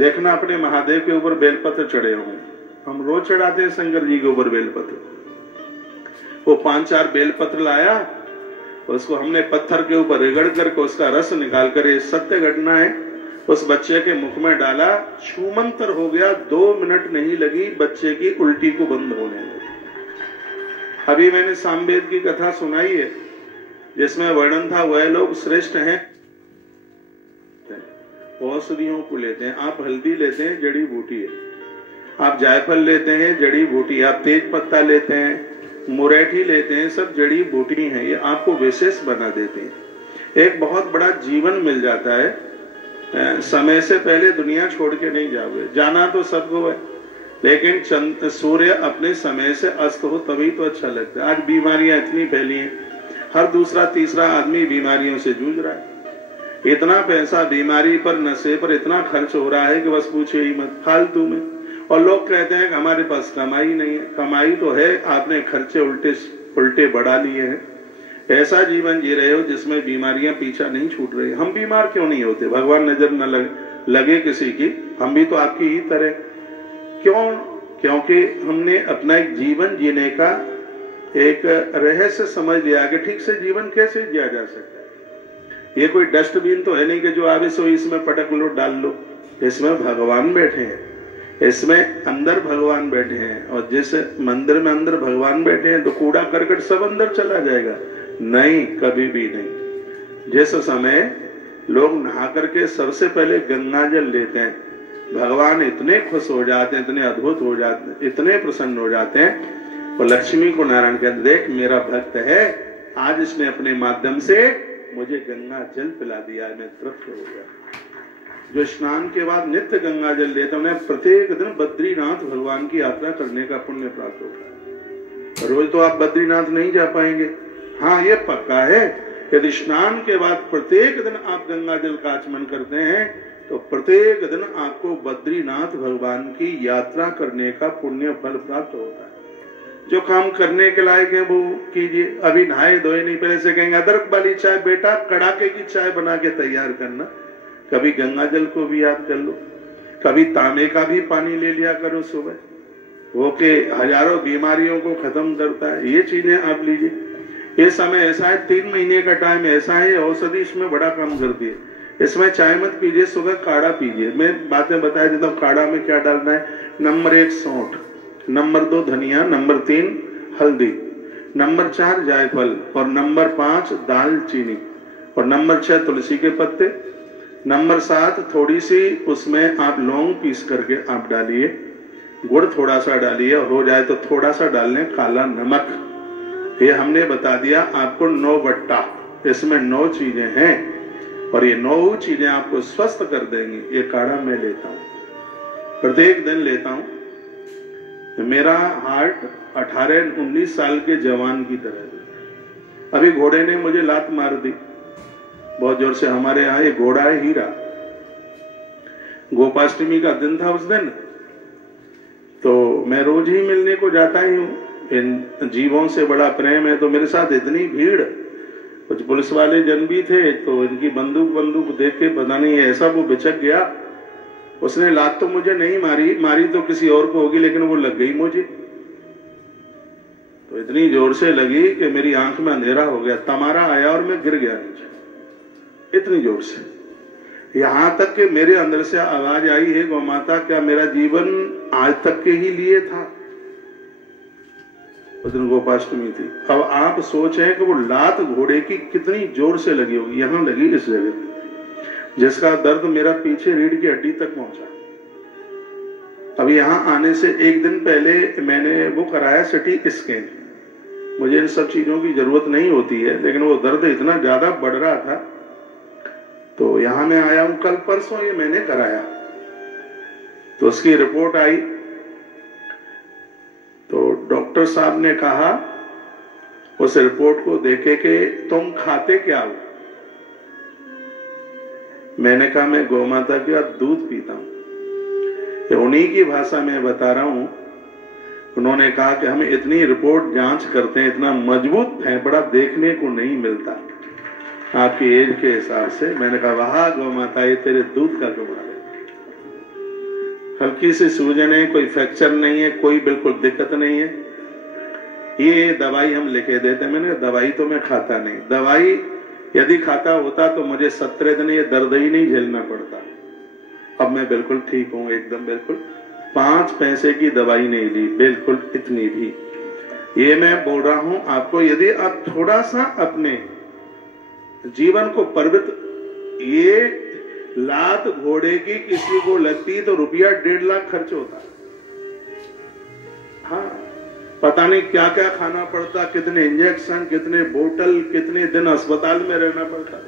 देखना अपने महादेव के ऊपर बेलपत्र चढ़े हों। हम रोज चढ़ाते हैं शंकर जी के ऊपर बेलपत्र। वो 5-4 बेलपत्र लाया, उसको हमने पत्थर के ऊपर रगड़ करके उसका रस निकाल कर, ये सत्य घटना है, उस बच्चे के मुख में डाला, छूमंतर हो गया। 2 मिनट नहीं लगी बच्चे की उल्टी को बंद होने में। अभी मैंने सामवेद की कथा सुनाई है जिसमें वर्णन था वह लोग श्रेष्ठ हैं, औषधियों को लेते हैं। आप हल्दी लेते हैं, जड़ी बूटी है। आप जायफल लेते हैं, जड़ी बूटी। आप तेज पत्ता लेते हैं, मुरैठी लेते हैं, सब जड़ी बूटी हैं। ये आपको विशेष बना देते हैं। एक बहुत बड़ा जीवन मिल जाता है। समय से पहले दुनिया छोड़ के नहीं जाओगे, जाना तो सबको है, लेकिन सूर्य अपने समय से अस्त हो तभी तो अच्छा लगता है। आज बीमारियां इतनी फैली हैं, हर दूसरा तीसरा आदमी बीमारियों से जूझ रहा है। इतना पैसा बीमारी पर, नशे पर इतना खर्च हो रहा है कि बस पूछे ही मत, फालतू में। और लोग कहते हैं कि हमारे पास कमाई नहीं है। कमाई तो है, आपने खर्चे उल्टे बढ़ा लिए हैं। ऐसा जीवन जी रहे हो जिसमें बीमारियां पीछा नहीं छूट रही। हम बीमार क्यों नहीं होते? भगवान नजर न लगे किसी की, हम भी तो आपकी ही तरह। क्यों? क्योंकि हमने अपना एक जीवन जीने का एक रहस्य समझ लिया कि ठीक से जीवन कैसे जिया जा सकता है। ये कोई डस्टबिन तो है नहीं कि जो आवे सो इसमें पटक लो, डाल लो। इसमें भगवान बैठे हैं, इसमें अंदर भगवान बैठे हैं। और जिस मंदिर में अंदर भगवान बैठे हैं तो कूड़ा करकट सब अंदर चला जाएगा? नहीं, कभी भी नहीं। जिस समय लोग नहा करके सबसे पहले गंगा जल लेते हैं, भगवान इतने खुश हो जाते हैं, इतने अद्भुत हो जाते हैं, इतने प्रसन्न हो जाते हैं। और लक्ष्मी को नारायण कहते, देख मेरा भक्त है, आज इसने अपने माध्यम से मुझे गंगा जल पिला दिया है, मैं तृप्त हो गया। जो स्नान के बाद नित्य गंगा जल लेते उन्हें प्रत्येक दिन बद्रीनाथ भगवान की यात्रा करने का पुण्य प्राप्त होता है। रोज तो आप बद्रीनाथ नहीं जा पाएंगे। हाँ, ये पक्का है, यदि स्नान के बाद प्रत्येक दिन आप गंगा जल का आचमन करते हैं तो प्रत्येक दिन आपको बद्रीनाथ भगवान की यात्रा करने का पुण्य फल प्राप्त होता है। जो काम करने के लायक है वो कीजिए। अभी नहाए धोए नहीं, पहले से कहेंगे अदरक वाली चाय बेटा कड़ाके की चाय बना के तैयार करना। कभी गंगा जल को भी याद कर लो, कभी तांबे का भी पानी ले लिया करो सुबह, वो के हजारों बीमारियों को खत्म करता है। ये चीजें आप लीजिए। ये समय ऐसा है, 3 महीने का टाइम ऐसा है, औषधि इसमें बड़ा काम करती है। इसमें चाय मत पीजिए, सुबह काढ़ा पीजिए। मैं बातें बताया देता हूँ। काढ़ा में क्या डालना है? नंबर 1 सौंठ, नंबर 2 धनिया, नंबर 3 हल्दी, नंबर 4 जायफल, और नंबर 5 दालचीनी, और नंबर 6 तुलसी के पत्ते, नंबर 7 थोड़ी सी उसमें आप लौंग पीस करके आप डालिए, गुड़ थोड़ा सा डालिए, और हो जाए तो थोड़ा सा डाल लें काला नमक। ये हमने बता दिया आपको 9 बट्टा। इसमें 9 चीजें हैं और ये 9 चीजें आपको स्वस्थ कर देंगी। ये काढ़ा मैं लेता हूं, प्रत्येक दिन लेता हूं। मेरा हार्ट 18-19 साल के जवान की तरह। अभी घोड़े ने मुझे लात मार दी बहुत जोर से। हमारे यहाँ एक घोड़ा है हीरा, गोपाष्टमी का दिन था उस दिन, तो मैं रोज ही मिलने को जाता ही हूँ। इन जीवों से बड़ा प्रेम है, तो मेरे साथ इतनी भीड़, कुछ पुलिस वाले जन भी थे, तो इनकी बंदूक देख के पता नहीं ऐसा वो बिचक गया। उसने लात तो मुझे नहीं मारी तो किसी और को होगी, लेकिन वो लग गई मुझे। तो इतनी जोर से लगी कि मेरी आंख में अंधेरा हो गया, तमारा आया और मैं गिर गया नीचे, इतनी जोर से। यहां तक कि मेरे अंदर से आवाज आई है, गौ माता क्या मेरा जीवन आज तक के ही लिए था? उस दिन गोपाष्टमी थी। अब आप सोचें कि वो लात घोड़े की कितनी जोर से लगी होगी। यहां लगी इस जगह, जिसका दर्द मेरा पीछे रीढ़ की हड्डी तक पहुंचा। अब यहां आने से एक दिन पहले मैंने वो कराया सिटी स्कैन। मुझे इन सब चीजों की जरूरत नहीं होती है, लेकिन वो दर्द इतना ज्यादा बढ़ रहा था, तो यहां मैं आया हूं। कल परसों ये मैंने कराया, तो उसकी रिपोर्ट आई, तो डॉक्टर साहब ने कहा उस रिपोर्ट को देखे कि तुम खाते क्या हो? मैंने कहा मैं गौ माता का दूध पीता हूं। उन्हीं की भाषा में बता रहा हूं। उन्होंने कहा कि हम इतनी रिपोर्ट जांच करते हैं, इतना मजबूत फेफड़ा देखने को नहीं मिलता आपकी एज के हिसाब से। मैंने कहा वाह गौ माता, ये तेरे दूध का कमाल है। हल्की सी सूजन है, कोई फ्रैक्चर नहीं है, कोई बिल्कुल दिक्कत नहीं है, ये दवाई हम लिखे देते। मैंने दवाई तो मैं खाता नहीं, दवाई यदि खाता होता तो मुझे 17 दिन ये दर्द ही नहीं झेलना पड़ता। अब मैं बिल्कुल ठीक हूं, एकदम बिल्कुल 5 पैसे की दवाई नहीं ली, बिल्कुल इतनी भी। ये मैं बोल रहा हूं आपको, यदि आप थोड़ा सा अपने जीवन को परिवर्तित, ये लात घोड़े की किसी को लगती तो रुपया 1.5 लाख खर्च होता। हाँ, पता नहीं क्या क्या खाना पड़ता, कितने इंजेक्शन, कितने बोतल, कितने दिन अस्पताल में रहना पड़ता।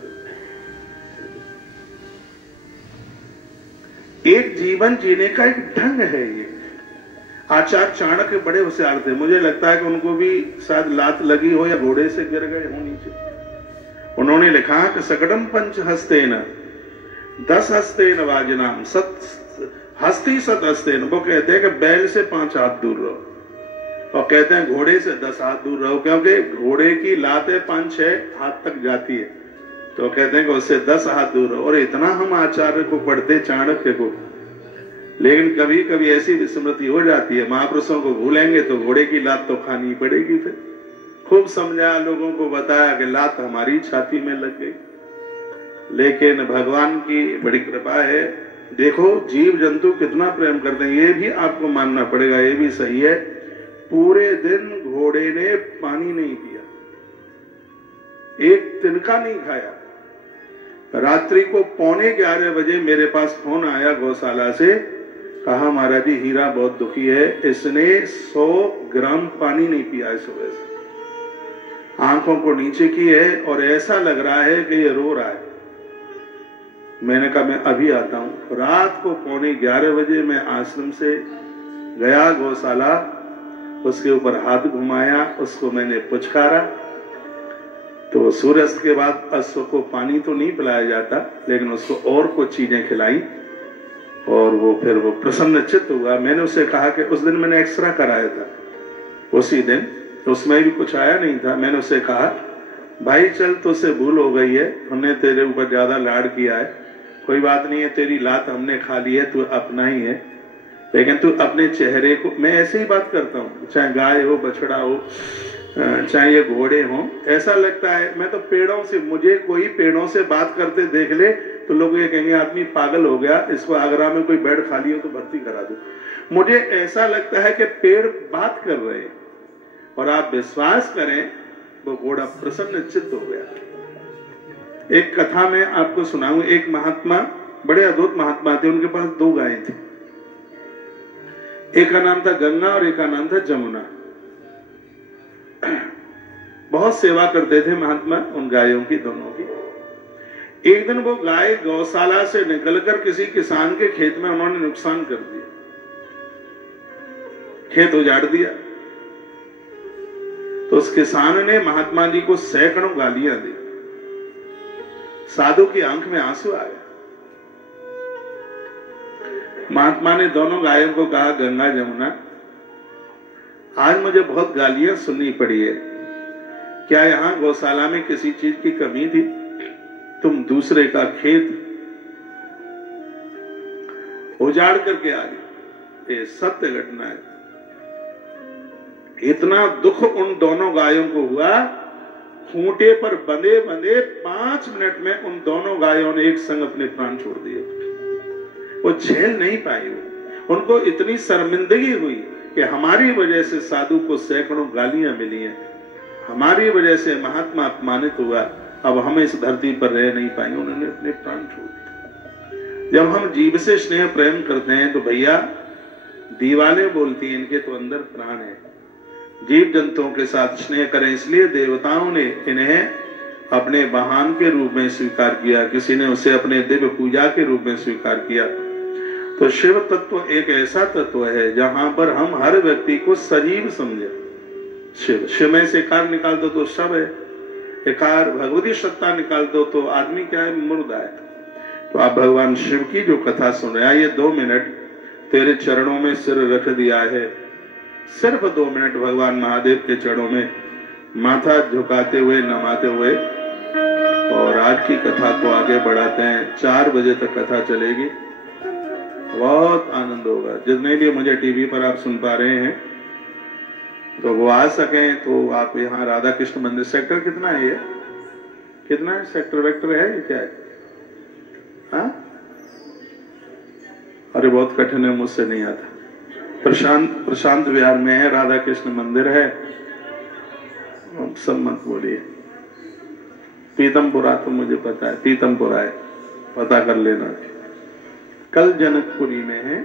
एक जीवन जीने का एक ढंग है ये। आचार्य चाणक्य बड़े होशियार थे, मुझे लगता है कि उनको भी शायद लात लगी हो या घोड़े से गिर गए हो नीचे। उन्होंने लिखा कि सकटम पंच हस्तेन 10 हस्तेन वाजनाम सत हस्ती सत हस्तेन। वो कहते हैं कि बैल से 5 हाथ दूर रहो, और कहते हैं घोड़े से 10 हाथ दूर रहो, क्योंकि घोड़े की लातें 5-6 हाथ तक जाती है, तो कहते हैं कि उससे 10 हाथ दूर रहो। और इतना हम आचार्य को पढ़ते, चाणक्य को, लेकिन कभी कभी ऐसी विस्मृति हो जाती है, महापुरुषों को भूलेंगे तो घोड़े की लात तो खानी पड़ेगी। फिर खूब समझाया, लोगों को बताया कि लात हमारी छाती में लग गई, लेकिन भगवान की बड़ी कृपा है। देखो जीव जंतु कितना प्रेम करते हैं, ये भी आपको मानना पड़ेगा, ये भी सही है। पूरे दिन घोड़े ने पानी नहीं पिया, एक तिनका नहीं खाया। रात्रि को 11:45 बजे मेरे पास फोन आया गौशाला से, कहा महाराज जी हीरा बहुत दुखी है, इसने 100 ग्राम पानी नहीं पिया है सुबह से, आंखों को नीचे की है और ऐसा लग रहा है कि ये रो रहा है। मैंने कहा मैं अभी आता हूं। रात को 11:45 बजे मैं आश्रम से गया गौशाला, उसके ऊपर हाथ घुमाया, उसको मैंने पुचकारा। तो सूर्यास्त के बाद अश्व को पानी तो नहीं पिलाया जाता, लेकिन उसको और कुछ चीजें खिलाई, और वो फिर वो प्रसन्नचित्त हुआ। मैंने उससे कहा कि उस दिन मैंने एक्सरा कराया था, उसी दिन, तो उसमें भी कुछ आया नहीं था। मैंने उससे कहा भाई चल, तुझसे भूल हो गई है, हमने तेरे ऊपर ज्यादा लाड किया है, कोई बात नहीं है, तेरी लात हमने खा ली है, तू अपना ही है, लेकिन तू अपने चेहरे को, मैं ऐसे ही बात करता हूँ, चाहे गाय हो, बछड़ा हो, चाहे ये घोड़े हो, ऐसा लगता है। मैं तो पेड़ों से, मुझे कोई पेड़ों से बात करते देख ले तो लोग ये कहेंगे आदमी पागल हो गया, इसको आगरा में कोई बेड खाली हो तो भर्ती करा दो। मुझे ऐसा लगता है कि पेड़ बात कर रहे हैं, और आप विश्वास करें वो घोड़ा प्रसन्नचित्त हो गया। एक कथा मैं आपको सुनाऊं। एक महात्मा, बड़े अद्भुत महात्मा थे, उनके पास 2 गायें थी, एक का नाम था गंगा और एक का नाम था जमुना। बहुत सेवा करते थे महात्मा उन गायों की, दोनों की। एक दिन वो गाय गौशाला से निकलकर किसी किसान के खेत में उन्होंने नुकसान कर दिया, खेत उजाड़ दिया। तो उस किसान ने महात्मा जी को सैकड़ों गालियां दी। साधु की आंख में आंसू आ गया। महात्मा ने दोनों गायों को कहा, गंगा जमुना, आज मुझे बहुत गालियां सुननी पड़ी है, क्या यहां गौशाला में किसी चीज की कमी थी? तुम दूसरे का खेत उजाड़ करके आ गए, ये सत्य घटना है। इतना दुख उन दोनों गायों को हुआ, खूंटे पर बंधे बंधे 5 मिनट में उन दोनों गायों ने एक संग अपने प्राण छोड़ दिए। वो झेल नहीं पाई, उनको इतनी शर्मिंदगी हुई कि हमारी वजह से साधु को सैकड़ों गालियां मिली हैं, हमारी वजह से महात्मा अपमानित हुआ, अब हम इस धरती पर रह नहीं पाएंगे, उन्होंने अपने प्राण छोड़ दिए। जब हम जीव से स्नेह प्रेम करते हैं तो भैया दीवालें बोलती हैं, इनके तो अंदर प्राण है। जीव जंतुओं के साथ स्नेह करें, इसलिए देवताओं ने इन्हें अपने वाहन के रूप में स्वीकार किया, किसी ने उसे अपने दिव्य पूजा के रूप में स्वीकार किया। तो शिव तत्व एक ऐसा तत्व है जहां पर हम हर व्यक्ति को सजीव समझे। शिव में से कार निकाल दो तो शव है, एकार भगवती सत्ता निकाल दो तो आदमी क्या है, मुर्दा है। तो आप भगवान शिव की जो कथा सुन रहे हैं, ये 2 मिनट तेरे चरणों में सिर रख दिया है, सिर्फ 2 मिनट भगवान महादेव के चरणों में माथा झुकाते हुए, नमाते हुए, और आज की कथा को आगे बढ़ाते हैं। 4 बजे तक कथा चलेगी। बहुत आनंद होगा। जितने भी मुझे टीवी पर आप सुन पा रहे हैं, तो वो आ सकें तो आप यहाँ राधा कृष्ण मंदिर, सेक्टर कितना है ये, कितना है सेक्टर वेक्टर है, ये क्या है? हाँ, अरे बहुत कठिन है, मुझसे नहीं आता। प्रशांत विहार में है, राधा कृष्ण मंदिर है। सब मत बोलिए। पीतमपुरा तो मुझे पता है, पीतमपुरा है, पता कर लेना। कल जनकपुरी में है